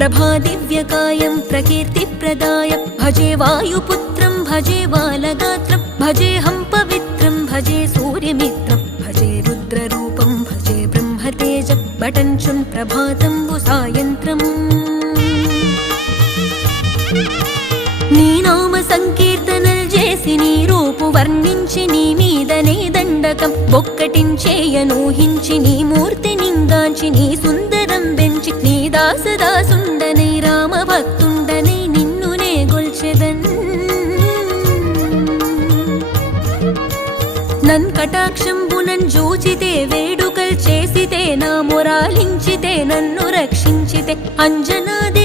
ప్రభాదివ్యకాయం ప్రకీర్తిప్రదాయ భజే వాయుపుత్రం భజే బాలగాత్రం భజేహం పవిత్రం భజే సూర్యమిత్రం భజే రుద్రరూపం భజే బ్రహ్మతేజం బటంచున్ ప్రభాతంబు సాయంత్రం నీ నామ సంకీర్తనల్ చేసి నీ రూపు వర్ణించి నీ మీదనే దండకం బొక్కటించేయనూహించి నీ మూర్తి నింగాంచి నీ సుందరం పెంచి నీ దాసదాసుండనై రామభక్తుండనై నిన్నునే గొల్చెదన్ నన్ కటాక్షంబునన్ జూచితే వేడుకల్ చేసితే నా మొరాలించితే నన్ను రక్షించితే అంజనాది